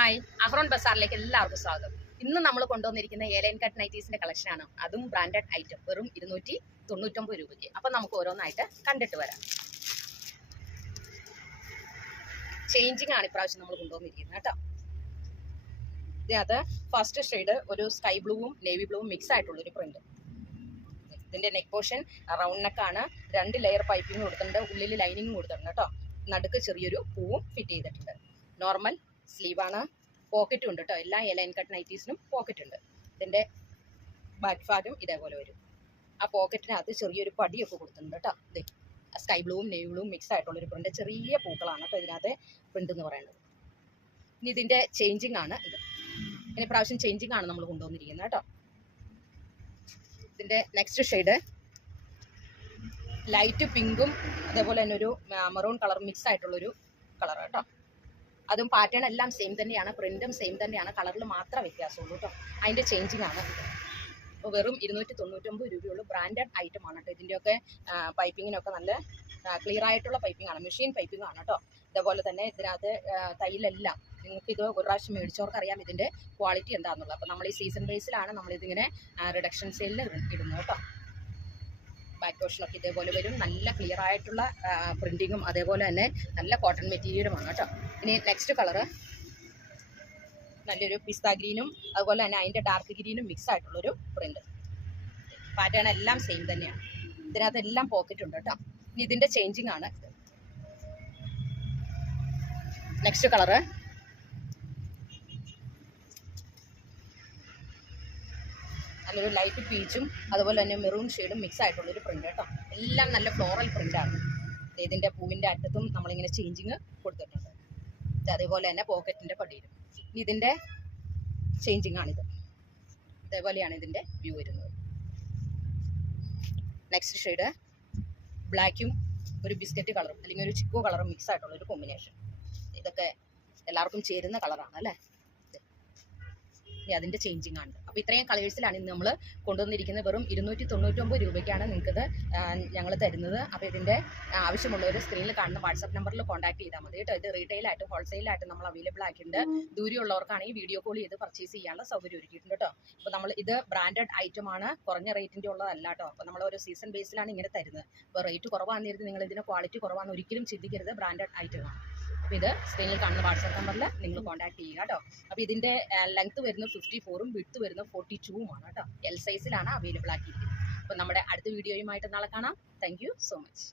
Hi, അഹ്റോൺ ബസാറിലേക്ക് എല്ലാവർക്കും സ്വാഗതം. ഇന്ന് നമ്മൾ കൊണ്ടുവന്നിരിക്കുന്ന ഏലൈൻ കട്ട് നൈറ്റീസിന്റെ കളക്ഷനാണ്. അതും ബ്രാൻഡഡ് ഐറ്റം, വെറും 299 രൂപയ്ക്ക്. അപ്പം നമുക്ക് ഓരോന്നായിട്ട് കണ്ടിട്ട് വരാം. ചേഞ്ചിങ് ആണ് ഇപ്രാവശ്യം നമ്മൾ കൊണ്ടുവന്നിരിക്കുന്നത് കേട്ടോ. ഇതിനകത്ത് ഫസ്റ്റ് ഷെയ്ഡ് ഒരു സ്കൈ ബ്ലൂവും നേവി ബ്ലൂവും മിക്സ് ആയിട്ടുള്ളൊരു പ്രിന്റ്. ഇതിന്റെ നെക്ക് പോർഷൻ റൗണ്ട് നെക്കാണ്. 2 ലെയർ പൈപ്പിംഗ് കൊടുത്തിട്ടുണ്ട്, ഉള്ളിൽ ലൈനിങ് കൊടുത്തിട്ടുണ്ട് കേട്ടോ. നടുക്ക് ചെറിയൊരു പൂവും ഫിറ്റ് ചെയ്തിട്ടുണ്ട്. നോർമൽ സ്ലീവാണ്, പോക്കറ്റും ഉണ്ട് കേട്ടോ. എല്ലാ ഏലൈൻ കട്ട് നൈറ്റീസിനും പോക്കറ്റ് ഉണ്ട്. ഇതിൻ്റെ ബാക്ക് ഭാഗം ഇതേപോലെ വരും. ആ പോക്കറ്റിനകത്ത് ചെറിയൊരു പടിയൊക്കെ കൊടുത്തിട്ടുണ്ട് കേട്ടോ. ഇതേ സ്കൈ ബ്ലൂവും നേവി ബ്ലൂവും മിക്സ് ആയിട്ടുള്ളൊരു പ്രിന്റ്, ചെറിയ പൂക്കളാണ് കേട്ടോ ഇതിനകത്ത് പ്രിന്റ് എന്ന് പറയുന്നത്. ഇനി ഇതിൻ്റെ ചേഞ്ചിങ് ആണ് ഇത്. ഇനി പ്രാവശ്യം ചേഞ്ചിങ് ആണ് നമ്മൾ കൊണ്ടുവന്നിരിക്കുന്നത് കേട്ടോ. ഇതിൻ്റെ നെക്സ്റ്റ് ഷെയ്ഡ് ലൈറ്റ് പിങ്കും അതേപോലെ തന്നെ ഒരു മെറൂൺ കളർ മിക്സ് ആയിട്ടുള്ളൊരു കളർ കേട്ടോ. അതും പാറ്റേൺ എല്ലാം സെയിം തന്നെയാണ്, പ്രിന്റും സെയിം തന്നെയാണ്, കളറിൽ മാത്രമേ വ്യത്യാസമുള്ളൂ കേട്ടോ. അതിൻ്റെ ചേഞ്ചിങ് ആണ്. അപ്പോൾ വെറും 299 രൂപയുള്ള ബ്രാൻഡഡ് ഐറ്റം ആണ് കേട്ടോ. ഇതിൻ്റെയൊക്കെ പൈപ്പിങ്ങിനൊക്കെ നല്ല ക്ലിയർ ആയിട്ടുള്ള പൈപ്പിംഗ് ആണ്, മെഷീൻ പൈപ്പിംഗ് ആണ് കേട്ടോ. ഇതേപോലെ തന്നെ ഇതിനകത്ത് തൈലെല്ലാം നിങ്ങൾക്ക് ഇത് ഒരു പ്രാവശ്യം മേടിച്ചവർക്ക് അറിയാം ഇതിൻ്റെ ക്വാളിറ്റി എന്താണെന്നുള്ളത്. അപ്പോൾ നമ്മൾ ഈ സീസൺ ബേസിലാണ് നമ്മളിതിങ്ങനെ റിഡക്ഷൻ സെയിലിൽ ഇടുന്നത് കേട്ടോ. ബാക്ക് പോർഷനൊക്കെ ഇതേപോലെ വരും. നല്ല ക്ലിയർ ആയിട്ടുള്ള പ്രിൻറ്റിങ്ങും അതേപോലെ തന്നെ നല്ല കോട്ടൺ മെറ്റീരിയലുമാണ് കേട്ടോ. ഇനി നെക്സ്റ്റ് കളറ് നല്ലൊരു പിസ്ത ഗ്രീനും അതുപോലെ തന്നെ അതിൻ്റെ ഡാർക്ക് ഗ്രീനും മിക്സ് ആയിട്ടുള്ളൊരു പ്രിന്റ്. പാറ്റേൺ എല്ലാം സെയിം തന്നെയാണ്. ഇതിനകത്ത് എല്ലാം പോക്കറ്റ് ഉണ്ട് കേട്ടോ. ഇനി ഇതിൻ്റെ ചേഞ്ചിങ് ആണ്. നെക്സ്റ്റ് കളറ് നല്ലൊരു ലൈറ്റ് പീച്ചും അതുപോലെ തന്നെ മെറൂൺ ഷെയ്ഡും മിക്സ് ആയിട്ടുള്ളൊരു പ്രിന്റ് കേട്ടോ. എല്ലാം നല്ല ഫ്ലോറൽ പ്രിന്റാണ്. ഇതിൻ്റെ പൂവിൻ്റെ അറ്റത്തും നമ്മളിങ്ങനെ ചേഞ്ചിങ് കൊടുത്തിട്ടുണ്ട്. അതേപോലെ തന്നെ പോക്കറ്റിൻ്റെ പടിയിലും. ഇതിൻ്റെ ചേഞ്ചിങ് ആണിത്. ഇതേപോലെയാണ് ഇതിൻ്റെ വ്യൂ വരുന്നത്. നെക്സ്റ്റ് ഷെയ്ഡ് ബ്ലാക്കും ഒരു ബിസ്ക്കറ്റ് കളറും അല്ലെങ്കിൽ ഒരു ചിക്കോ കളറും മിക്സ് ആയിട്ടുള്ളൊരു കോമ്പിനേഷൻ. ഇതൊക്കെ എല്ലാവർക്കും ചേരുന്ന കളറാണ് അല്ലേ. അതിൻ്റെ ചേഞ്ചിങ് ആണ്. അപ്പോൾ ഇത്രയും കളേഴ്സിലാണ് ഇന്ന് നമ്മൾ കൊണ്ടുവന്നിരിക്കുന്നത്. വെറും 299 രൂപയ്ക്കാണ് നിങ്ങൾക്കത് ഞങ്ങൾ തരുന്നത്. അപ്പോൾ ഇതിൻ്റെ ആവശ്യമുള്ളവർ സ്ക്രീനിൽ കാണുന്ന വാട്സാപ്പ് നമ്പറിൽ കോൺടാക്ട് ചെയ്താൽ മതി കേട്ടോ. ഇത് റീറ്റെയിലായിട്ടും ഹോൾസെയിലായിട്ടും നമ്മൾ അവൈലബിൾ ആക്കിയിട്ടുണ്ട്. ദൂരെയുള്ളവർക്കാണെങ്കിൽ വീഡിയോ കോൾ ചെയ്ത് പർച്ചേസ് ചെയ്യാനുള്ള സൗകര്യം ഒരുക്കിയിട്ടുണ്ട് കേട്ടോ. അപ്പോൾ നമ്മൾ ഇത് ബ്രാൻഡഡ് ഐറ്റം ആണ്, കുറഞ്ഞ റേറ്റിൻ്റെ ഉള്ളതല്ല കേട്ടോ. അപ്പോൾ നമ്മൾ ഒരു സീസൺ ബേസിലാണ് ഇങ്ങനെ തരുന്നത്. അപ്പോൾ റേറ്റ് കുറവാണെന്നിരുന്ന് നിങ്ങൾ ഇതിന് ക്വാളിറ്റി കുറവാണെന്ന് ഒരിക്കലും ചിന്തിക്കരുത്. ബ്രാൻഡഡ് ഐറ്റം ആണ്. അപ്പോൾ ഇത് സ്ക്രീനിൽ കാണുന്ന വാട്സാപ്പ് നമ്പറിൽ നിങ്ങൾ കോൺടാക്ട് ചെയ്യുക കേട്ടോ. അപ്പോൾ ഇതിൻ്റെ ലെങ്ത്ത് വരുന്നത് 54ഉം വിഡ്ത്ത് വരുന്നത് 42ഉമാണ് കേട്ടോ. എൽ സൈസിലാണ് അവൈലബിൾ ആക്കിയിരിക്കുന്നത്. അപ്പോൾ നമ്മുടെ അടുത്ത വീഡിയോയുമായിട്ട് നാളെ കാണാം. Thank you so much.